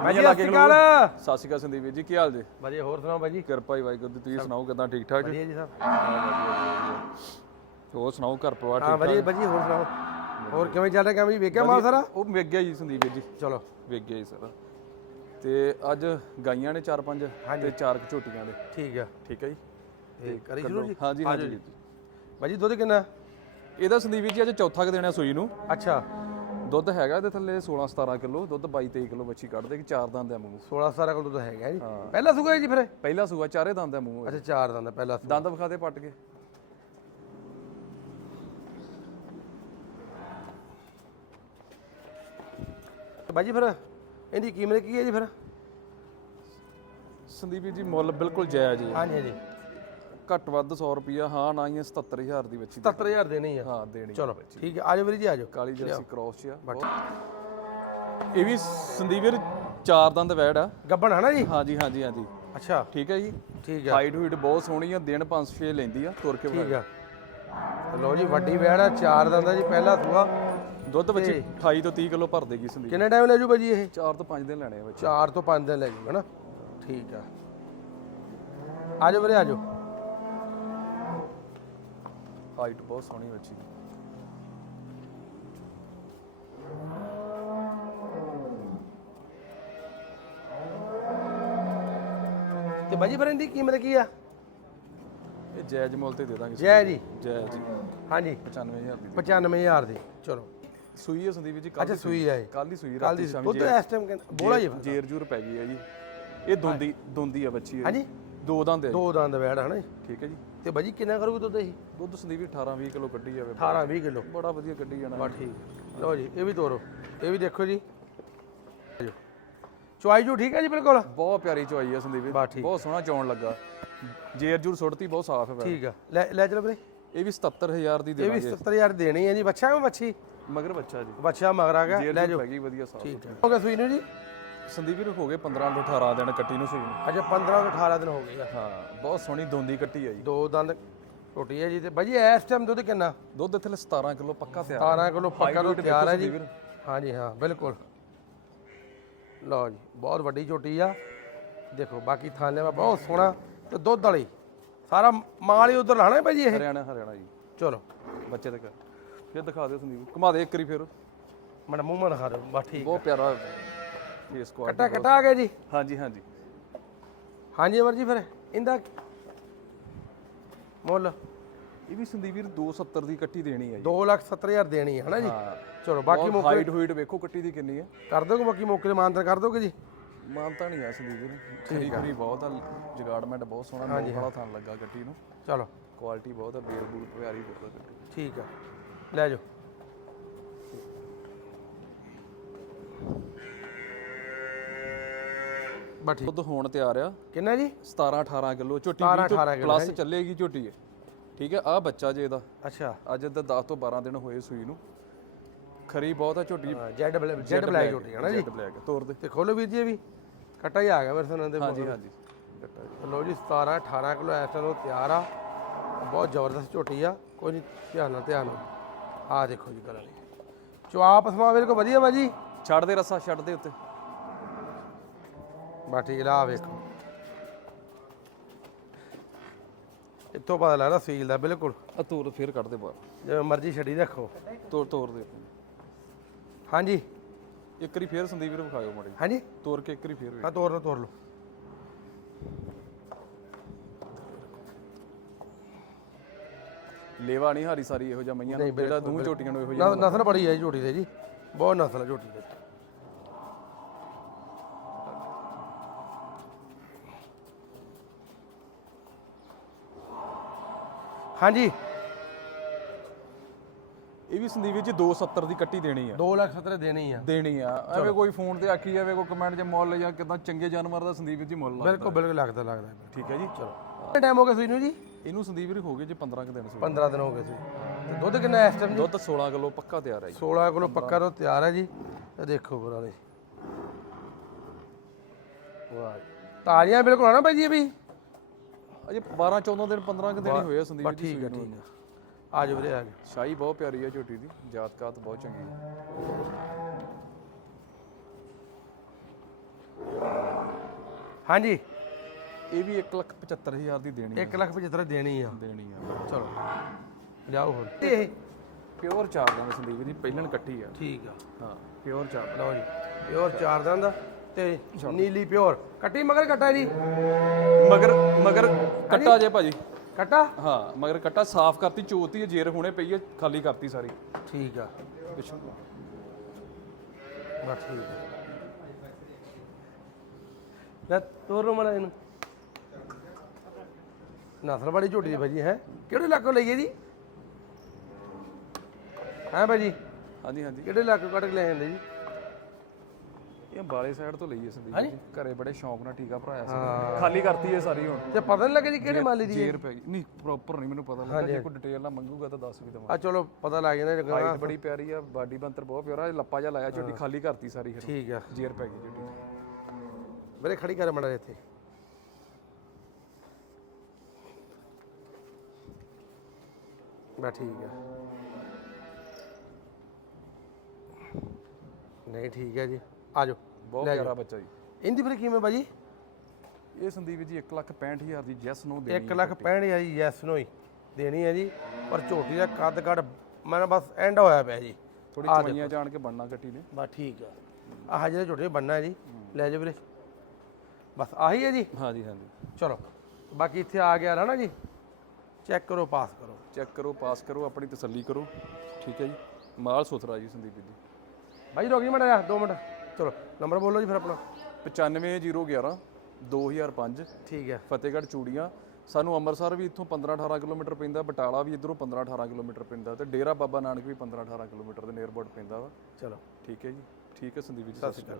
ਸਤਿ ਸ਼੍ਰੀ ਖਲੋ। ਅਕਾਲ। ਸਤਿ ਸ਼੍ਰੀ ਅਕਾਲ ਸੰਦੀਪ ਵੀਰ ਜੀ ਕੀ ਹਾਲ ਜੀ? ਵਧੀਆ ਹੋਰ ਸੁਣਾਓ ਬਾਈ ਜੀ? ਕਿਰਪਾ ਹੀ ਵਾਹਿਗੁਰੂ ਦੀ ਤੁਸੀਂ ਸੁਣਾਓ ਕਿਦਾਂ ਠੀਕ ਠਾਕ ਵਧੀਆ ਜੀ ਸਭ। ਹੋਰ ਸੁਣਾਓ ਘਰ ਪਰਿਵਾਰ ਹਾਂ ਠੀਕ ਵਧੀਆ ਬਾਈ ਜੀ ਹੋਰ ਸੁਣਾਓ? ਹੋਰ ਕਿਵੇਂ ਚੱਲ ਰਿਹਾ ਕੰਮ ਜੀ? ਵੇਖਿਆ ਮਾਲ ਸਾਰਾ? ਉਹ ਵਿਕ ਗਿਆ ਜੀ ਸੰਦੀਪ ਵੀਰ ਜੀ। ਚਲੋ। ਵਿਕ ਗਿਆ ਜੀ ਸਾਰਾ। ਤੇ ਅੱਜ ਗਾਈਆਂ ਨੇ ਚਾਰ ਪੰਜ ਤੇ ਚਾਰ ਕੁ ਝੋਟੀਆਂ ਦੇ ਠੀਕ ਆ। ਠੀਕ ਹੈ ਜੀ? ਤੇ ਕਰੀ ਸ਼ੁਰੂ ਜੀ? ਵੀਰ ਜੀ। ਬਾਈ ਜੀ ਦੁੱਧ ਕਿੰਨਾ? ਇਹਦਾ ਸੰਦੀਪ ਜੀ ਅੱਜ ਚੌਥਾ ਕੁ ਦੇਣਾ ਸੂਈ ਨੂੰ। ਅੱਛਾ। ਦੁੱਧ ਹੈਗਾ ਇਹਦੇ ਥੱਲੇ 16 17 ਕਿਲੋ ਦੁੱਧ 22 23 ਕਿਲੋ ਬੱਚੀ ਕੱਢਦੇ ਕਿ ਚਾਰ ਦੰਦ ਆ ਮੂੰਹ। 16 17 ਕੋਲ ਦੁੱਧ ਹੈਗਾ ਜੀ। ਪਹਿਲਾ ਸੁਗਾ ਜੀ ਫਿਰ? ਪਹਿਲਾ ਸੂਆ ਚਾਰੇ ਦੰਦ ਆ ਮੂੰਹ ਅੱਛਾ ਚਾਰ ਦੰਦ ਪਹਿਲਾ ਸੂਆ। ਦੰਦ ਵਿਖਾ ਦੇ ਪੱਟ ਕੇ। ਤੇ ਬਾਈ ਜੀ ਫਿਰ ਇਹਦੀ ਕੀਮਤ ਕੀ ਹੈ ਜੀ ਫਿਰ? ਸੰਦੀਪ ਜੀ ਮੁੱਲ ਬਿਲਕੁਲ ਜਾਇਜ਼ ਹੀ ਹਾਂਜੀ ਹਾਂਜੀ। ਘੱਟ ਵੱਧ 100 ਰੁਪਿਆ ਹਾਂ ਨਾ ਹੀ 77000 ਦੀ ਬੱਚੀ 77000 ਦੇਣੀ ਆ। ਹਾਂ ਦੇਣੀ ਚਲੋ ਠੀਕ ਹੈ ਆਜੋ ਵੀਰ ਜੀ ਆਜੋ ਕਾਲੀ ਜਰਸੀ ਕ੍ਰੋਸ ਚ ਆ ਇਹ ਵੀ ਸੰਦੀਪ ਵੀਰ ਚਾਰ ਦੰਦ ਵੈੜ ਆ। ਗੱਬਣ ਹੈ ਨਾ ਜੀ? ਹਾਂਜੀ ਹਾਂਜੀ ਹਾਂਜੀ। ਅੱਛਾ। ਠੀਕ ਹੈ ਜੀ? ਠੀਕ ਆ। ਹਾਈਟ ਹੂਟ ਬਹੁਤ ਸੋਹਣੀ ਆ ਦਿਨ 5-6 ਲੈਂਦੀ ਆ ਤੁਰ ਕੇ ਠੀਕ ਆ। ਲਓ ਜੀ ਵੱਡੀ ਵੈੜ ਆ ਚਾਰ ਦੰਦ ਆ ਜੀ ਪਹਿਲਾ ਸੂਆ। ਦੁੱਧ ਬੱਚੀ 28 ਤੋਂ 30 ਕਿਲੋ ਭਰ ਦੇਗੀ ਸੰਦੀਪ। ਕਿੰਨੇ ਟਾਈਮ ਲੈ ਜੂ ਬਾਈ ਇਹ? 4 ਤੋਂ 5 ਦਿਨ ਲੈਣੇ ਆ ਬੱਚੇ 4 ਤੋਂ 5 ਦਿਨ ਲੈ ਜੂਗਾ ਨਾ ਠੀਕ ਆ। ਆਜੋ ਵੀਰੇ ਆਜੋ ਹਾਈਟ ਬਹੁਤ ਸੋਹਣੀ ਬੱਚੀ ਦੀ। ਤੇ ਬਾਈ ਜੀ ਫਿਰ ਇਹਦੀ ਕੀਮਤ ਕੀ ਆ? ਇਹ ਜਾਇਜ਼ ਮੁੱਲ ਤੇ ਦੇ ਦਾਂਗੇ ਜੈ ਜੀ? ਜਾਇਜ਼ ਜੀ। ਹਾਂਜੀ। 95000 ਦੀ 95000 ਦੀ। ਚਲੋ। ਸੂਈ ਹੈ ਸੰਦੀਪ ਜੀ ਅੱਛਾ ਸੂਈ ਆ ਇਹ। ਕੱਲ ਹੀ ਸੂਈ ਕੱਲ ਦੀ ਰਾਤੀ ਸ਼ਾਮੀ ਦੁੱਧ ਇਸ ਟਾਈਮ ਬੋਲਾ ਜੀ ਫਿਰ। ਜੇਰ ਜੂਰ ਪੈ ਗਈ ਹੈ ਜੀ। ਇਹ ਦੋਂਦੀ ਦੋਂਦੀ ਆ ਬੱਚੀ ਇਹ। ਹਾਂਜੀ। ਦੋ ਦੰਦ ਹੈ ਦੋ ਦੰਦ ਵੈੜ ਹਨਾ ਜੀ। ਠੀਕ ਹੈ ਜੀ। ਤੇ ਬਾਈ ਜੀ ਕਿੰਨਾ ਕਰੂਗੀ ਦੁੱਧ ਇਹ? ਦੁੱਧ ਸੰਦੀਪ 18 20 ਕਿਲੋ ਕੱਢੀ ਜਾਵੇ। 18 20 ਕਿਲੋ। ਬੜਾ ਵਧੀਆ ਕੱਢੀ ਜਾਣਾ। ਬਾ ਠੀਕ। ਲਓ ਜੀ ਇਹ ਵੀ ਤੋਰੋ। ਇਹ ਵੀ ਦੇਖੋ ਜੀ। ਚੁਆਈ ਜੂ ਠੀਕ ਹੈ ਜੀ ਬਿਲਕੁਲ? ਬਹੁਤ ਪਿਆਰੀ ਚੋਈ ਹੈ ਸੰਦੀਪ। ਬਹੁਤ ਸੋਹਣਾ ਚੌਣ ਲੱਗਾ। ਜੇਰ ਜੂਰ ਸੁੱਟਤੀ ਬਹੁਤ ਸਾਫ਼ ਹੈ। ਠੀਕ ਆ। ਲੈ ਲੈ ਚਲੋ ਵੀਰੇ। ਇਹ ਵੀ 77000 ਦੀ ਇਹ ਵੀ ਦੇਵਾਂਗੇ। 70000 ਦੇਣੀ ਹੈ ਜੀ। ਬੱਚਾ ਕਿ ਬੱਚੀ ਮਗਰ ਬੱਚਾ ਜੀ। ਬੱਚਾ ਮਗਰ ਆ ਗਿਆ। ਲੈ ਜਾਓ। ਵਧੀਆ ਸਾਫ਼ ਠੀਕ ਹੈ ਹੋ। ਗਿਆ ਸੂਈ ਨੂੰ ਜੀ? ਸੰਦੀਪ ਵੀਰ ਹੋ ਗਏ 15 ਤੋਂ 18 ਦਿਨ ਕੱਟੀ ਨੂੰ ਸੂਈ ਨੂੰ। ਅੱਛਾ 15 ਤੋਂ 18 ਦਿਨ ਹੋ ਗਏ ਆ। ਹਾਂ ਬਹੁਤ ਸੋਹਣੀ ਦੋਂਦੀ ਕੱਟੀ ਹੈ ਜੀ। ਦੋ ਦੰਦ ਟੁੱਟੀ ਹੈ ਜੀ ਤੇ ਬਾਈ ਜੀ ਇਸ ਟਾਈਮ ਦੁੱਧ ਕਿੰਨਾ? ਦੁੱਧ ਇੱਥੇ 17 ਕਿਲੋ ਪੱਕਾ ਤਿਆਰ 17 ਕਿਲੋ ਪੱਕਾ ਦੁੱਧ ਤਿਆਰ ਹੈ ਜੀ। ਵੀਰ। ਹਾਂਜੀ ਹਾਂ ਬਿਲਕੁਲ। ਲਓ ਜੀ ਬਹੁਤ ਵੱਡੀ ਝੋਟੀ ਆ। ਦੇਖੋ ਬਾਕੀ ਥਾਲੇ ਵਾ ਬਹੁਤ ਸੋਹਣਾ ਤੇ ਦੁੱਧ ਵਾਲੀ। ਸਾਰਾ ਮਾਲ ਹੀ ਉਧਰ ਲਾਣਾ ਭਾਈ ਜੀ ਇਹ? ਹਰਿਆਣਾ ਹਰਿਆਣਾ ਜੀ। ਚਲੋ। ਬੱਚੇ ਦੇ ਘਰ ਫਿਰ ਦਿਖਾ ਦਿਓ ਸੰਦੀਪ ਘੁਮਾ ਦੇ ਇੱਕ ਵਾਰੀ ਫਿਰ। ਮਨ ਮੂੰਹ ਖਾ ਦਿਓ ਠੀਕ ਬਹੁਤ ਪਿਆਰਾ ਕੱਟਾ ਕੱਟਾ ਆ ਗਿਆ ਜੀ। ਹਾਂਜੀ ਹਾਂਜੀ। ਹਾਂਜੀ ਅਮਰ ਜੀ ਫਿਰ ਇਹਦਾ ਮੁੱਲ? ਇਹ ਵੀ ਸੰਦੀਪ ਵੀਰ 270 ਦੀ ਕੱਟੀ ਦੇਣੀ ਹੈ ਜੀ। 270000 ਦੇਣੀ ਹੈ ਹਨਾ ਜੀ? ਹਾਂ। ਚਲੋ ਬਾਕੀ ਮੌਕੇ ਹਾਈਟ ਹੋਈਟ ਵੇਖੋ ਕੱਟੀ ਦੀ ਕਿੰਨੀ ਹੈ ਕਰ ਦੋਗੇ ਬਾਕੀ ਮੌਕੇ ਮਾਨਤਨ ਕਰ ਦੋਗੇ ਜੀ? ਮਾਨਤਾ ਨਹੀਂ ਆ ਸੰਦੀਪ ਵੀਰ। ਖਰੀ ਖਰੀ ਬਹੁਤ ਆ ਜਗਾੜਮੈਂਟ ਬਹੁਤ ਸੋਹਣਾ ਨੋਕ ਵਾਲਾ ਥਾਂ ਲੱਗਾ ਕੱਟੀ ਨੂੰ। ਚਲੋ। ਕੁਆਲਿਟੀ ਬਹੁਤ ਆ ਬੇਲ ਬੂਲ ਪਿਆਰੀ ਬਹੁਤ ਆ ਠੀਕ ਆ। ਲੈ ਜਾਓ। ਬਾ ਠੀਕ। ਦੁੱਧ ਹੋਣ ਤਿਆਰ ਆ। ਕਿੰਨਾ ਜੀ? 17 18 ਕਿਲੋ ਝੋਟੀ 17, 20 ਤੋਂ 18 ਕਿੱਲੋ ਪਲੱਸ ਚੱਲੇਗੀ ਝੋਟੀ ਇਹ। ਠੀਕ ਹੈ ਆ ਬੱਚਾ ਜੇ ਇਹਦਾ। ਅੱਛਾ। ਅੱਜ ਤੇ 10 ਤੋਂ 12 ਦਿਨ ਹੋਏ ਸੂਈ ਨੂੰ। ਖਰੀ ਬਹੁਤ ਆ ਝੋਟੀ। ਜੈਡ ਬਲੈਕ ਜੈਡ ਬਲੈਕ ਝੋਟੀ ਹੈ ਨਾ ਜੀ? ਜੈਟ ਬਲੈਕ ਤੋਰ ਦੇ। ਤੇ ਖੋਲੋ ਵੀਰ ਜੀ ਇਹ ਵੀ। ਕੱਟਾ ਹੀ ਆ ਗਿਆ ਮੇਰੇ ਸੁਣਨ ਦੇ ਹਾਂਜੀ ਹਾਂਜੀ। ਕੱਟਾ ਜੀ। ਲਓ ਜੀ 17 18 ਕਿਲੋ ਇਸ ਟਾਈਮ ਤਿਆਰ ਆ। ਬਹੁਤ ਜ਼ਬਰਦਸਤ ਝੋਟੀ ਆ। ਕੋਈ ਨਹੀਂ ਧਿਆਨ ਨਾਲ ਧਿਆਨ ਨਾਲ। ਆ ਦੇਖੋ ਜੀ ਕਲਰ। ਚੁਆਪ ਸਮਾ ਕੋ ਵਧੀਆ ਬਾਜੀ ਛੱਡ ਦੇ ਰਸਾ ਛੱਡ ਦੇ ਉੱਤੇ। ਬਾ ਠੀਕ ਲਾ ਵੇਖੋ। ਇੱਥੋਂ ਪਤਾ ਲੱਗਦਾ ਸੀਲ ਦਾ ਬਿਲਕੁਲ। ਆ ਤੋਰ ਫੇਰ ਕੱਢ ਦੇ ਬਾਹਰ। ਜਿਵੇਂ ਮਰਜ਼ੀ ਛੱਡੀ ਰੱਖੋ। ਤੋਰ ਤੋਰ ਦੇ। ਹਾਂਜੀ। ਇੱਕ ਵਾਰੀ ਫੇਰ ਸੰਦੀਪ ਵੀਰ ਵਿਖਾਇਓ ਮੜੀ। ਹਾਂਜੀ। ਤੋਰ ਕੇ ਇੱਕ ਵਾਰੀ ਫੇਰ। ਆ ਤੋਰ ਲਓ ਤੋਰ ਲਓ। ਲੇਵਾ ਨਹੀਂ ਹਾਰੀ ਸਾਰੀ ਇਹੋ ਜਿਹਾ ਮਈਆਂ ਨੂੰ ਜਿਹੜਾ ਦੂਹ ਝੋਟੀਆਂ ਨੂੰ ਇਹੋ ਜਿਹਾ ਨਸਲ ਬੜੀ ਹੈ ਜੀ ਝੋਟੀ ਦੇ ਜੀ। ਬਹੁਤ ਨਸਲ ਹੈ ਝੋਟੀ ਦੇ ਹਾਂਜੀ। ਇਹ ਵੀ ਸੰਦੀਪ ਜੀ 270 ਦੀ ਕੱਟੀ ਦੇਣੀ ਆ। 2 ਲੱਖ 70 ਦੇਣੀ ਆ। ਦੇਣੀ ਆ। ਐਵੇਂ ਕੋਈ ਫੋਨ ਤੇ ਆਖੀ ਜਾਵੇ ਕੋਈ ਕਮੈਂਟ 'ਚ ਮੁੱਲ ਜਾਂ ਕਿਦਾਂ ਚੰਗੇ ਜਾਨਵਰ ਦਾ ਸੰਦੀਪ ਜੀ ਮੁੱਲ ਬਿਲਕੁਲ ਬਿਲਕੁਲ ਲੱਗਦਾ ਲੱਗਦਾ। ਠੀਕ ਹੈ ਜੀ। ਚਲੋ। ਕਿੰਨਾ ਟਾਈਮ ਹੋ ਗਿਆ ਸੂਈ ਨੂੰ ਜੀ? ਇਹਨੂੰ ਸੰਦੀਪ ਵੀਰ ਹੋ ਗਏ ਜੀ 15 ਕੁ ਦਿਨ ਸੂਈ 15 ਦਿਨ ਹੋ ਗਏ ਸੀ ਤੇ ਦੁੱਧ ਕਿੰਨਾ ਇਸ ਟਾਈਮ ਜੀ? ਦੁੱਧ 16 ਕਿਲੋ ਪੱਕਾ ਤਿਆਰ ਹੈ ਜੀ। 16 ਕਿਲੋ ਪੱਕਾ ਤੋਂ ਤਿਆਰ ਹੈ ਜੀ। ਇਹ ਦੇਖੋ ਬਰਾ ਦੇ ਵਾਹ ਜੀ। ਤਾਜ਼ੀਆਂ ਬਿਲਕੁਲ ਆ ਨਾ ਭਾਈ ਜੀ ਇਹ ਵੀ? ਅਜੇ 12 14 ਦਿਨ 15 ਕੁ ਦਿਨ ਹੀ ਹੋਏ ਆ ਸੰਦੀਪ ਜੀ ਠੀਕ ਹੈ ਠੀਕ ਹੈ ਆ ਜਾਓ ਵੀਰੇ ਆ ਜਾਓ। ਸ਼ਾਹੀ ਬਹੁਤ ਪਿਆਰੀ ਹੈ ਝੋਟੀ ਦੀ ਜਾਤ ਕਾਤ ਬਹੁਤ ਚੰਗੀ ਹੈ ਹਾਂਜੀ। ਇਹ ਵੀ 175000 ਦੀ ਦੇਣੀ 1 ਲੱਖ 75 ਦੇਣੀ ਆ। ਦੇਣੀ ਆ। ਚਲੋ ਲਿਆਓ ਹੁਣ। ਇਹ ਪਿਓਰ ਚਾਰ ਦਾ ਸੰਦੀਪ ਜੀ ਪਹਿਲਣ ਕੱਟੀ ਆ। ਠੀਕ ਆ। ਹਾਂ ਪਿਓਰ ਚਾਰ ਲਓ ਜੀ ਪਿਓਰ ਚਾਰ ਆ ਤੇ ਨੀਲੀ ਪਿਓਰ। ਕੱਟੀ ਮਗਰ ਕੱਟਾ ਜੀ? ਮਗਰ ਮਗਰ ਕੱਟਾ ਜੇ ਭਾਜੀ। ਕੱਟਾ? ਹਾਂ ਮਗਰ ਕੱਟਾ ਸਾਫ਼ ਕਰਤੀ ਚੋਤੀ ਜੇਰ ਹੁਣੇ ਪਈ ਹੈ ਖਾਲੀ ਕਰਤੀ ਸਾਰੀ। ਠੀਕ ਆ। ਪਿੱਛੋਂ। ਬਸ ਠੀਕ ਆ। ਲੈ ਤੋਰੋ ਮੜਾ ਇਹਨੂੰ। ਝੋਟੀ ਦੀ ਭਾਜੀ ਹੈ? ਕਿਹੜੇ ਇਲਾਕੋਂ ਲਈਏ ਜੀ? ਹੈ ਭਾਜੀ? ਹਾਂਜੀ ਹਾਂਜੀ। ਕਿਹੜੇ ਇਲਾਕੋਂ ਕੱਢ ਕੇ ਲੈ ਜਾਂਦੇ ਜੀ? ਇਹ ਬਾਲੇ ਸਾਈਡ ਤੋਂ ਲਈ ਹੈ ਸੰਦੀਪ? ਜੀ। ਘਰੇ ਬੜੇ ਸ਼ੌਂਕ ਨਾਲ ਟੀਕਾ ਭਰਾਇਆ। ਸੀ। ਖਾਲੀ ਕਰਤੀ ਹੈ ਸਾਰੀ ਹੁਣ। ਤੇ ਪਤਾ ਨਹੀਂ ਲੱਗੇ ਜੀ ਕਿਹੜੇ ਮਾਲੀ ਦੀ ਹੈ ਜੇਰ ਪੈ ਗਈ। ਨਹੀਂ ਪ੍ਰੋਪਰ ਨਹੀਂ ਮੈਨੂੰ ਪਤਾ ਲੱਗਾ। ਜੇ ਕੋਈ ਡਿਟੇਲ ਨਾਲ ਮੰਗੂਗਾ ਤਾਂ ਦੱਸ ਵੀ ਦਵਾਂ ਆ ਚਲੋ ਪਤਾ ਲੱਗ ਜਾਂਦਾ ਜਗਾ ਹਾਈਟ ਬੜੀ ਪਿਆਰੀ ਆ ਬਾਡੀ ਬੰਤਰ ਬਹੁਤ ਪਿਆਰਾ ਇਹ ਲੱਪਾ ਜਿਹਾ ਲਾਇਆ ਝੋਟੀ ਖਾਲੀ ਕਰਤੀ ਸਾਰੀ ਫਿਰ। ਠੀਕ ਆ। ਜੇਰ ਪੈ ਗਈ ਝੋਟੀ ਮੇਰੇ ਖੜੀ ਕਰ ਮੜਾ ਇੱਥੇ। ਬਾ ਠੀਕ ਆ। ਨਹੀਂ ਠੀਕ ਹੈ ਜੀ। ਆ ਜਾਓ। ਬਹੁਤ ਲੈ ਜਾਓ। ਪਿਆਰਾ ਬੱਚਾ ਜੀ। ਇਹਦੀ ਫਿਰ ਕਿਵੇਂ ਬਾਜੀ? ਇਹ ਸੰਦੀਪ ਜੀ 165000 ਦੀ ਜੈਸ ਨੂੰ ਦੇਣੀ 1 ਲੱਖ 65 ਹਜ਼ਾਰ ਜੀ ਯੈਸ ਨੋ ਹੀ ਦੇਣੀ ਹੈ ਜੀ। ਪਰ ਝੋਟੀ ਦਾ ਕੱਦ ਕੱਦ ਮੈਂ ਬਸ ਐਂਡ ਹੋਇਆ ਪਿਆ ਜੀ। ਥੋੜੀ ਚਵਾਈਆਂ ਜਾਣ ਕੇ ਬਣਨਾ ਕੱਟੀ ਨੇ। ਬਸ ਠੀਕ ਆ। ਆਹ ਜਿਹੜੇ ਝੋਟੇ ਬੰਨਾ ਹੈ ਜੀ ਲੈ ਜਾਓ ਵੀਰੇ। ਬਸ ਆਹੀ ਹੈ ਜੀ। ਹਾਂਜੀ ਹਾਂਜੀ। ਚਲੋ ਬਾਕੀ ਇੱਥੇ ਆ ਗਿਆ ਨਾ ਜੀ। ਚੈੱਕ ਕਰੋ ਪਾਸ ਕਰੋ। ਚੈੱਕ ਕਰੋ ਪਾਸ ਕਰੋ ਆਪਣੀ ਤਸੱਲੀ ਕਰੋ। ਠੀਕ ਹੈ ਜੀ। ਮਾਲ ਸੁਥਰਾ ਜੀ ਸੰਦੀਪ ਜੀ। ਬਾਈ ਰੋਕੀ ਮੜਾ ਜਾ 2 ਮਿੰਟ। ਚਲੋ ਨੰਬਰ ਬੋਲੋ ਜੀ ਫਿਰ ਆਪਣਾ। 95011 2005 ਠੀਕ ਹੈ। ਫਤਿਹਗੜ੍ਹ ਚੂੜੀਆਂ। ਸਾਨੂੰ ਅੰਮ੍ਰਿਤਸਰ ਵੀ ਇੱਥੋਂ 15 18 ਕਿਲੋਮੀਟਰ ਪੈਂਦਾ ਬਟਾਲਾ ਵੀ ਇਧਰੋਂ 15 18 ਕਿਲੋਮੀਟਰ ਪੈਂਦਾ ਤੇ ਡੇਰਾ ਬਾਬਾ ਨਾਨਕ ਵੀ 15 18 ਕਿਲੋਮੀਟਰ ਦੇ ਅਬਾਊਟ ਪੈਂਦਾ ਵਾ। ਚਲੋ। ਠੀਕ ਹੈ ਜੀ। ਠੀਕ ਹੈ ਸੰਦੀਪ ਜੀ ਸਤਿ ਸ਼੍ਰੀ ਅਕਾਲ।